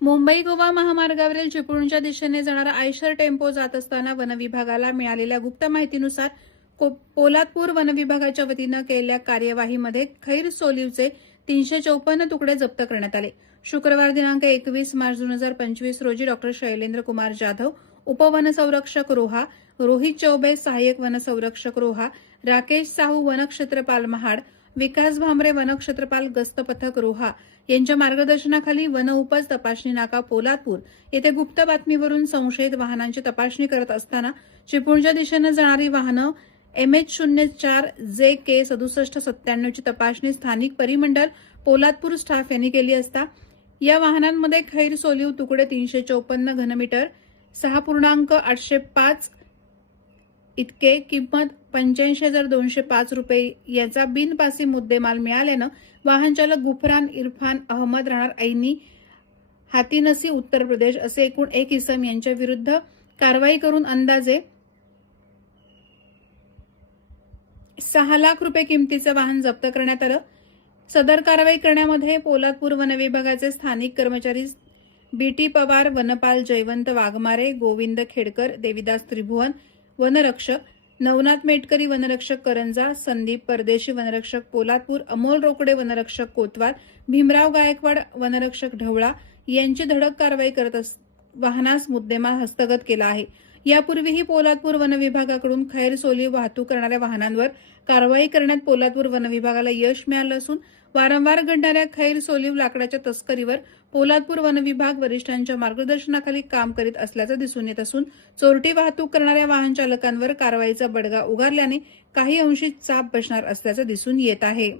मुंबई गोवा महामार्गावरील चिपळूणच्या दिशेने जाणारा आयशर टेम्पो जात असताना वनविभागाला मिळालेल्या गुप्त माहितीनुसार को- पोलादपूर वनविभागाच्या वतीनं केलेल्या कार्यवाहीमध्ये खैर सोलिवचे तीनशे चौपन्न तुकडे जप्त करण्यात आले. शुक्रवार दिनांक एकवीस मार्च दोन हजार पंचवीस रोजी डॉक्टर शैलेंद्र कुमार जाधव उपवनसंरक्षक रोहा रोहित चौबे सहाय्यक वनसंरक्षक रोहा राकेश साहू वनक्षेत्रपाल महाड विकास भांबरे वनक्षेत्रपाल गस्त पथक रोहा यांच्या मार्गदर्शनाखाली वन उपज तपासणी नाका पोलादपूर येथे गुप्त बातमीवरून संशयित वाहनांची तपासणी करत असताना चिपळूणच्या दिशेनं जाणारी वाहनं एम एच शून्य चार जे के सदुसष्ट सत्त्याण्णवची तपासणी स्थानिक परिमंडळ पोलादपूर स्टाफ यांनी केली असता या वाहनांमध्ये खैर सोलिव तुकडे तीनशे चौपन्न घनमीटर सहा पूर्णांक आठशे पाच इतके किंमत पंच्याऐंशी हजार दोनशे पाच रुपये याचा बिनपासी मुद्देमाल मिळाल्यानं वाहनचालक गुफरान इरफान अहमद राहणार ऐनी हातीनसी उत्तर प्रदेश असे एकूण एक इसम यांच्या विरुद्ध कारवाई करून अंदाजे सहा लाख रुपये किमतीचं वाहन जप्त करण्यात आलं. सदर कारवाई करण्यामध्ये पोलादपूर वनविभागाचे स्थानिक कर्मचारी बीटी पवार वनपाल जयवंत वाघमारे गोविंद खेडकर देविदास त्रिभुवन वनरक्षक नवनाथ मेटकरी वनरक्षक करंजा संदीप परदेशी वनरक्षक पोलादपूर अमोल रोकडे वनरक्षक कोतवाल भीमराव गायकवाड वनरक्षक ढवळा यांची धडक कारवाई करत अस- वाहनास मुद्देमाल हस्तगत केला आहे. यापूर्वीही पोलादपूर वनविभागाकडून खैर सोली वाहतूक करणाऱ्या वाहनांवर कारवाई करण्यात पोलादपूर वनविभागाला यश मिळालं असून वारंवार घडणाऱ्या खैर सोलीव लाकडाच्या तस्करीवर पोलादपूर वनविभाग वरिष्ठांच्या मार्गदर्शनाखाली काम करीत असल्याचं दिसून येत असून चोरटी वाहतूक करणाऱ्या वाहन चालकांवर कारवाईचा बडगा उगारल्याने काही अंशी चाप बसणार असल्याचं दिसून येत आहे.